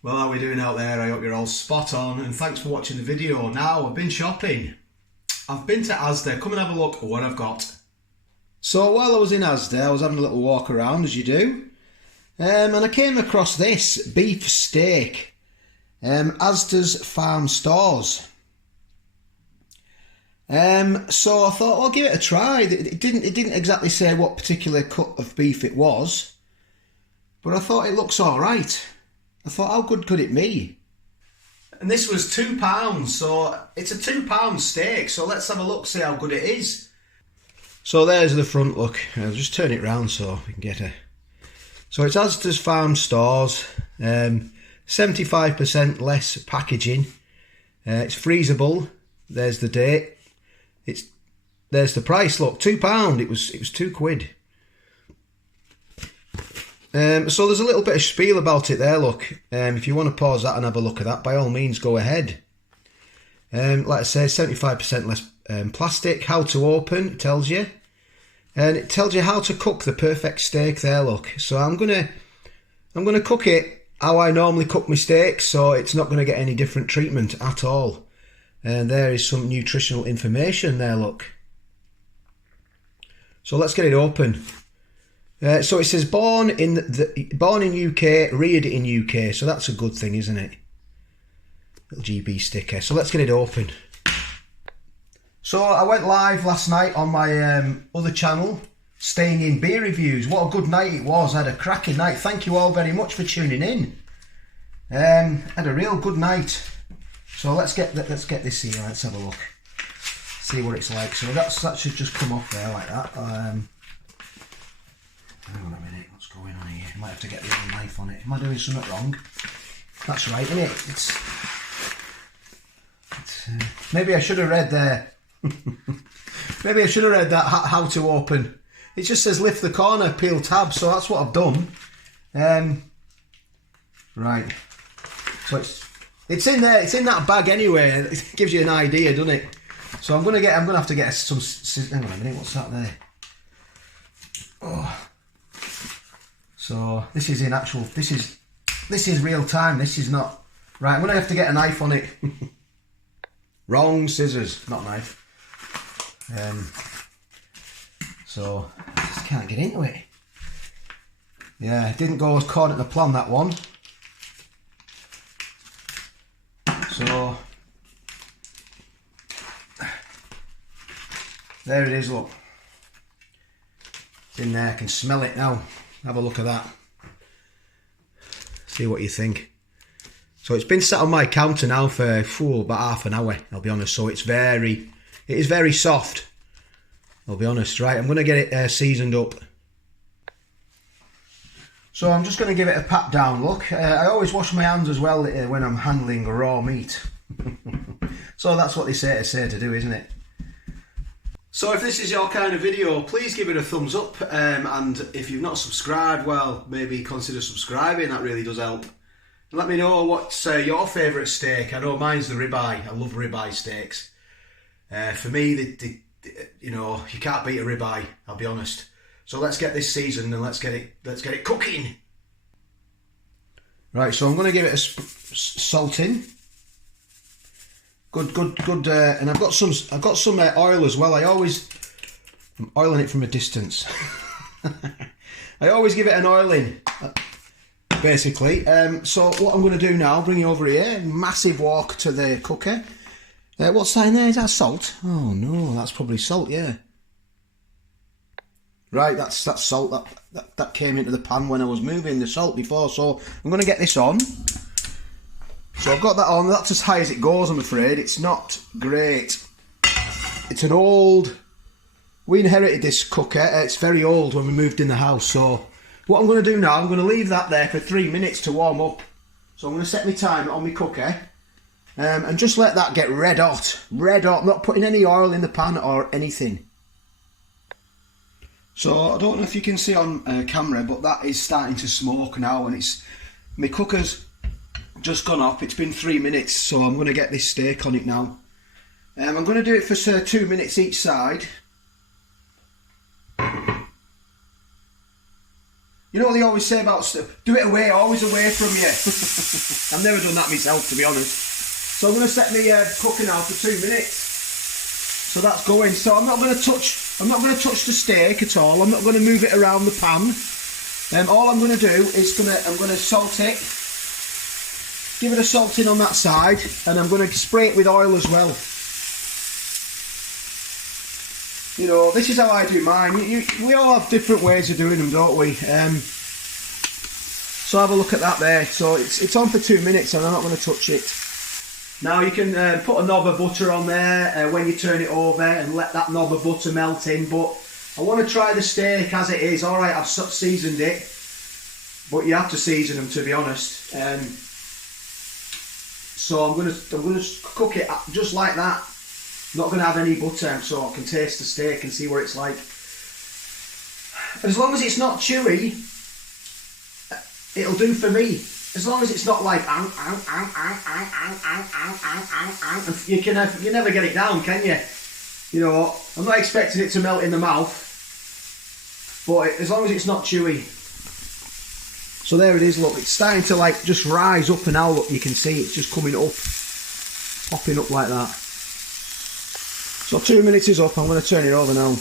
Well, how are we doing out there? I hope you're all spot on, and thanks for watching the video. Now, I've been shopping. I've been to Asda. Come and have a look at what I've got. So while I was in Asda, I was having a little walk around, as you do, and I came across this beef steak, Asda's Farm Stores. So I thought, I'll give it a try. It didn't exactly say what particular cut of beef it was, but I thought it looks all right. I thought, how good could it be? And this was £2, so it's a £2 steak, so let's have a look, see how good it is. So there's the front look. I'll just turn it round so we can get a... So it's Asda's Farm Stores, 75% less packaging. It's freezable. There's the date. There's the price, look, £2. It was £2. So there's a little bit of spiel about it there, look. If you want to pause that and have a look at that, by all means go ahead. Like I say, 75% less plastic. How to open, it tells you. And it tells you how to cook the perfect steak there, look. So I'm gonna cook it how I normally cook my steaks, so it's not going to get any different treatment at all. And there is some nutritional information there, look. So let's get it open. So it says born in UK, reared in UK, so that's a good thing, isn't it? Little GB sticker. So let's get it open. So I went live last night on my other channel, Staying in Beer Reviews. What a good night it was. I had a cracking night. Thank you all very much for tuning in. Had a real good night. So let's get this here. Let's have a look. See what it's like. So that should just come off there like that. Hang on a minute, what's going on here? I might have to get the other knife on it. Am I doing something wrong? That's right, isn't it? Maybe I should have read there. Maybe I should have read that, how to open. It just says lift the corner, peel tab, so that's what I've done. Right. So it's in there, it's in that bag anyway. It gives you an idea, doesn't it? So I'm gonna have to get some, hang on a minute, what's that there? Oh. So this is this is real time. This is not right. I'm gonna have to get a knife on it. Wrong, scissors, not knife. So I just can't get into it. Yeah, it didn't go according to plan, that one. So there it is. Look, it's in there. I can smell it now. Have a look at that. See what you think. So it's been sat on my counter now for about half an hour, I'll be honest. So it is very soft, I'll be honest. Right, I'm going to get it seasoned up. So I'm just going to give it a pat down, look. I always wash my hands as well when I'm handling raw meat. So that's what they say to do, isn't it? So if this is your kind of video, please give it a thumbs up, and if you've not subscribed, well, maybe consider subscribing. That really does help. And let me know what's your favourite steak. I know mine's the ribeye. I love ribeye steaks. For me, you know, you can't beat a ribeye, I'll be honest. So let's get this seasoned and let's get it cooking. Right, so I'm going to give it a salt in. Good, and I've got some oil as well. I'm oiling it from a distance. I always give it an oil in, basically. So what I'm going to do now, bring you over here, massive walk to the cooker. What's that in there? Is that salt? Oh no, that's probably salt, yeah. Right, that's salt. That came into the pan when I was moving the salt before. So I'm going to get this on. So I've got that on. That's as high as it goes, I'm afraid. It's not great. It's an old... We inherited this cooker. It's very old when we moved in the house. So what I'm going to do now, I'm going to leave that there for 3 minutes to warm up. So I'm going to set my timer on my cooker. And just let that get red hot. Red hot. I'm not putting any oil in the pan or anything. So I don't know if you can see on camera, but that is starting to smoke now. And my cooker's just gone off. It's been 3 minutes, so I'm going to get this steak on it now. I'm going to do it for 2 minutes each side. You know what they always say about stuff? Do it away, always away from you. I've never done that myself, to be honest. So I'm going to set my cooker now for 2 minutes. So that's going. So I'm not going to touch the steak at all. I'm not going to move it around the pan. All I'm going to do is I'm going to salt it. Give it a salting on that side, and I'm going to spray it with oil as well. You know, this is how I do mine. We all have different ways of doing them, don't we? So have a look at that there. So it's on for 2 minutes, and I'm not going to touch it. Now you can put a knob of butter on there when you turn it over, and let that knob of butter melt in. But I want to try the steak as it is. All right, I've seasoned it, but you have to season them, to be honest. So I'm going to cook it just like that. Not going to have any butter, so I can taste the steak and see what it's like. As long as it's not chewy, it'll do for me. As long as it's not like you never get it down, can you? You know, I'm not expecting it to melt in the mouth, but as long as it's not chewy. So there it is. Look, it's starting to like just rise up, and now look, you can see it's just coming up, popping up like that. So 2 minutes is up. I'm going to turn it over now.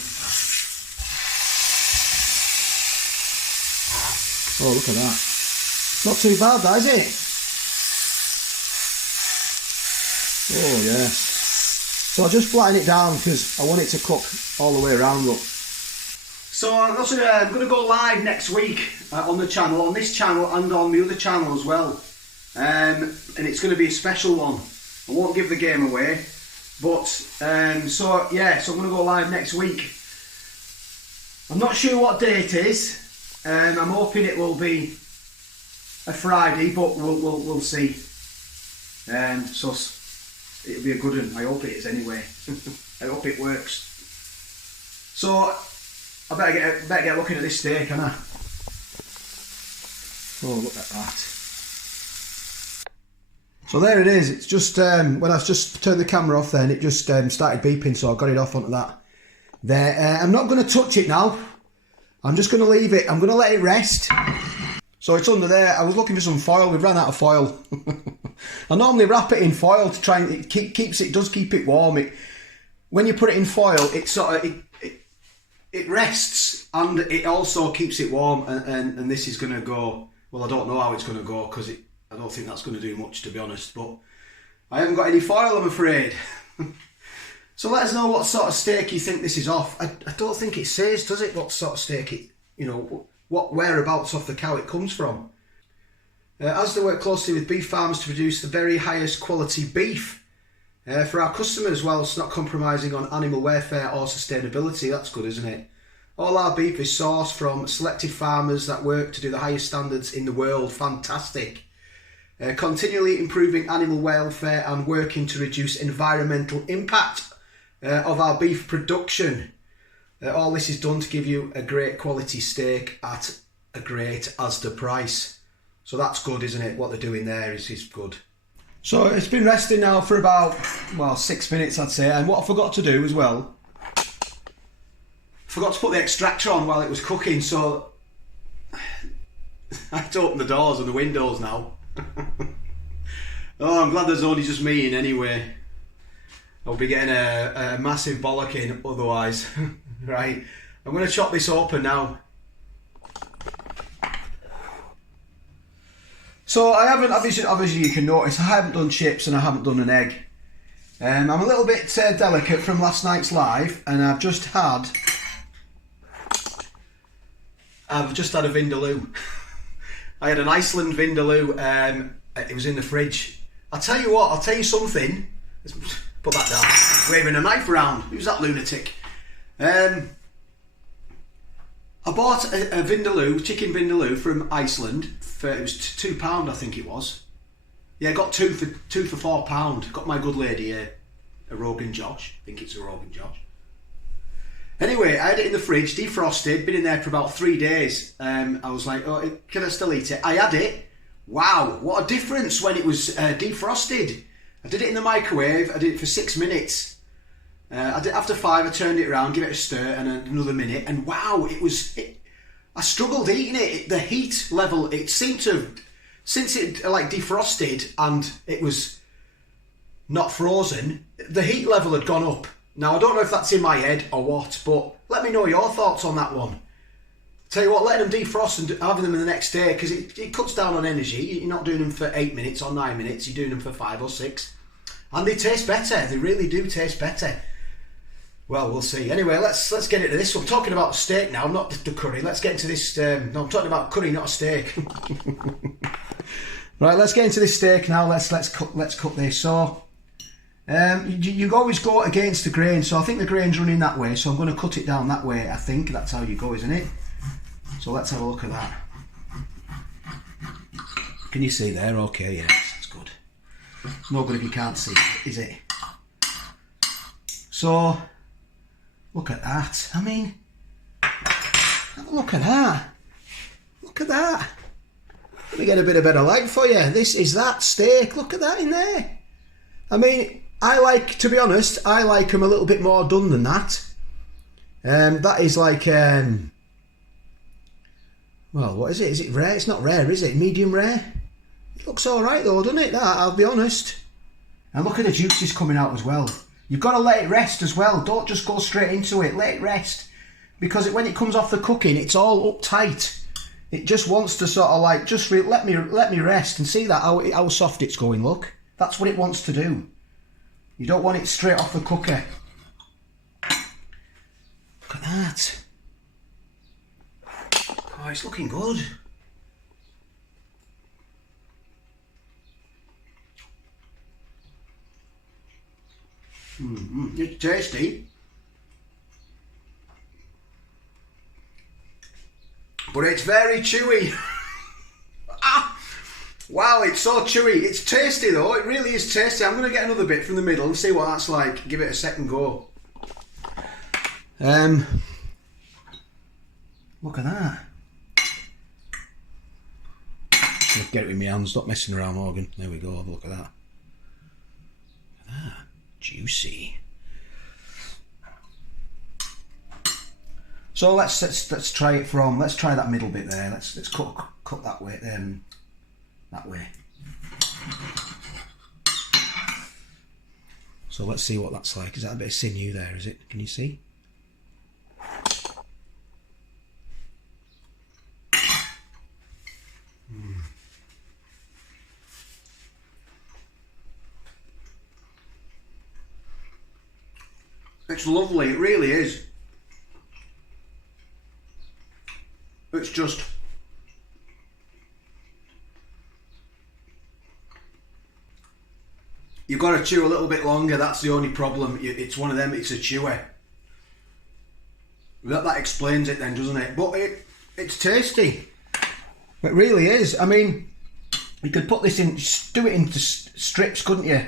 Oh, look at that. Not too bad, that, is it? Oh, yeah. So I'll just flatten it down because I want it to cook all the way around, look. So I'm going to go live next week on the channel, on this channel and on the other channel as well. And it's going to be a special one. I won't give the game away. But, so I'm going to go live next week. I'm not sure what day it is. I'm hoping it will be a Friday, but we'll see. So it'll be a good one. I hope it is anyway. I hope it works. So I better get looking at this steak, can't I? Oh, look at that. So there it is. It's just when I've just turned the camera off, then it just started beeping, so I got it off onto that. There. I'm not going to touch it now. I'm just going to leave it. I'm going to let it rest. So it's under there. I was looking for some foil. We've ran out of foil. I normally wrap it in foil to try and it does keep it warm. When you put it in foil, it sort of it rests, and it also keeps it warm. And this is going to go. Well, I don't know how it's going to go because I don't think that's going to do much, to be honest, but I haven't got any foil, I'm afraid. So let us know what sort of steak you think this is off. I don't think it says, does it, what sort of steak it, you know, what whereabouts of the cow it comes from. Asda work closely with beef farmers to produce the very highest quality beef for our customers, whilst not compromising on animal welfare or sustainability. That's good, isn't it? All our beef is sourced from selected farmers that work to do the highest standards in the world. Fantastic. Continually improving animal welfare and working to reduce environmental impact of our beef production. All this is done to give you a great quality steak at a great Asda price. So that's good, isn't it? What they're doing there is good. So it's been resting now for about, 6 minutes, I'd say. And what I forgot to do as well, I forgot to put the extractor on while it was cooking, so I had to open the doors and the windows now. Oh, I'm glad there's only just me in anyway. I'll be getting a massive bollocking otherwise. Right, I'm going to chop this open now. So I haven't, obviously you can notice, I haven't done chips and I haven't done an egg. I'm a little bit delicate from last night's live, and I've just had a Vindaloo. I had an Iceland Vindaloo. It was in the fridge. I'll tell you what, I'll tell you something. Let's put that down. Waving a knife around. Who's that lunatic? I bought a Vindaloo, chicken Vindaloo from Iceland. It was £2, I think it was. Yeah, I got two for £4. Got my good lady a Rogan Josh. I think it's a Rogan Josh. Anyway, I had it in the fridge, defrosted, been in there for about 3 days. I was like, oh, can I still eat it? I had it. Wow, what a difference when it was defrosted. I did it in the microwave, I did it for 6 minutes. After 5, I turned it around, give it a stir and another minute, and wow, I struggled eating it. The heat level, it seemed to, since it like defrosted and it was not frozen, the heat level had gone up. Now, I don't know if that's in my head or what, but let me know your thoughts on that one. Tell you what, letting them defrost and having them in the next day, because it cuts down on energy. You're not doing them for 8 minutes or 9 minutes, you're doing them for 5 or 6. And they taste better, they really do taste better. Well, we'll see. Anyway, let's get into this. I'm talking about steak now, not the curry. Let's get into this, no, I'm talking about curry, not a steak. Right, let's get into this steak now. Let's cut this. So, you always go against the grain, so I think the grain's running that way, so I'm going to cut it down that way. I think that's how you go, isn't it? So let's have a look at that. Can you see there? Okay, yeah, that's good. No good if you can't see, is it? So, look at that. I mean, look at that. Look at that. Let me get a bit of better light for you. This is that steak. Look at that in there. I mean, to be honest, I like them a little bit more done than that. That is like, well, what is it? Is it rare? It's not rare, is it? Medium rare? It looks alright though, doesn't it, that? I'll be honest. And look at the juices coming out as well. You've got to let it rest as well. Don't just go straight into it. Let it rest. Because when it comes off the cooking, it's all uptight. It just wants to sort of like, just let me rest. And see that, how soft it's going, look. That's what it wants to do. You don't want it straight off the cooker. Look at that. Oh, it's looking good. It's tasty. But it's very chewy. Wow, it's so chewy. It's tasty though, it really is tasty. I'm going to get another bit from the middle and see what that's like. Give it a second go. Look at that. Get it with my hands, stop messing around, Morgan. There we go, have a look at that. Look at that. Juicy. So let's try it from. Let's try that middle bit there. Let's cut that way. That way. So let's see what that's like. Is that a bit of sinew there? Is it? Can you see? It's lovely, it really is. It's just... You've got to chew a little bit longer, that's the only problem. It's one of them, it's a chewer. That explains it then, doesn't it? But it's tasty. It really is. I mean, you could put this in, do it into strips, couldn't you?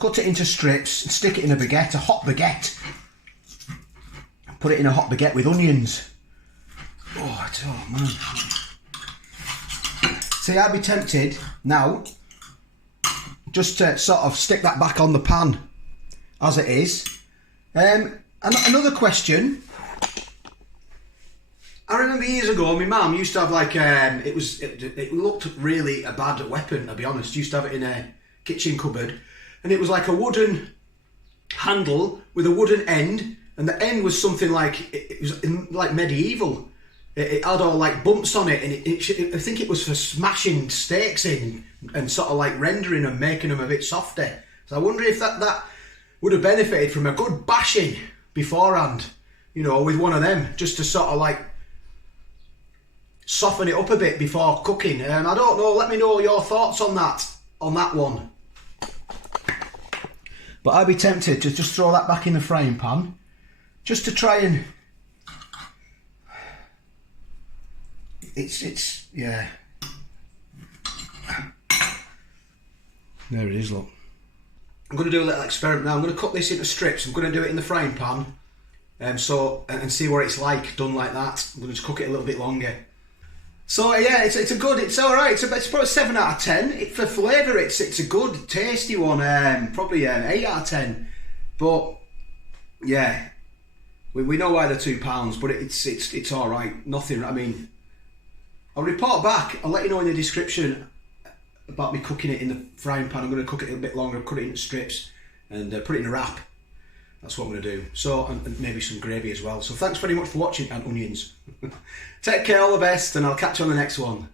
Cut it into strips and stick it in a baguette, a hot baguette. Put it in a hot baguette with onions. Oh man. See, I'd be tempted now just to sort of stick that back on the pan as it is. And another question. I remember years ago, my mum used to have like, it looked really a bad weapon, to be honest. Used to have it in a kitchen cupboard. And it was like a wooden handle with a wooden end. And the end was something like, it was like medieval. It had all like bumps on it, and I think it was for smashing steaks in and sort of like rendering them, making them a bit softer. So I wonder if that would have benefited from a good bashing beforehand, you know, with one of them, just to sort of like soften it up a bit before cooking. I don't know, let me know your thoughts on that one. But I'd be tempted to just throw that back in the frying pan, just to try and... It's yeah. There it is, look. I'm going to do a little experiment now. I'm going to cut this into strips. I'm going to do it in the frying pan, and see what it's like done like that. I'm going to just cook it a little bit longer. So yeah, it's all right. It's probably 7 out of 10. For flavour, it's a good, tasty one. Probably 8 out of 10. But yeah, we know why they're £2, but it's all right. Nothing. I mean, I'll report back. I'll let you know in the description about me cooking it in the frying pan. I'm going to cook it a bit longer, cut it into strips and put it in a wrap. That's what I'm going to do. So, and maybe some gravy as well. So thanks very much for watching, and onions. Take care, all the best, and I'll catch you on the next one.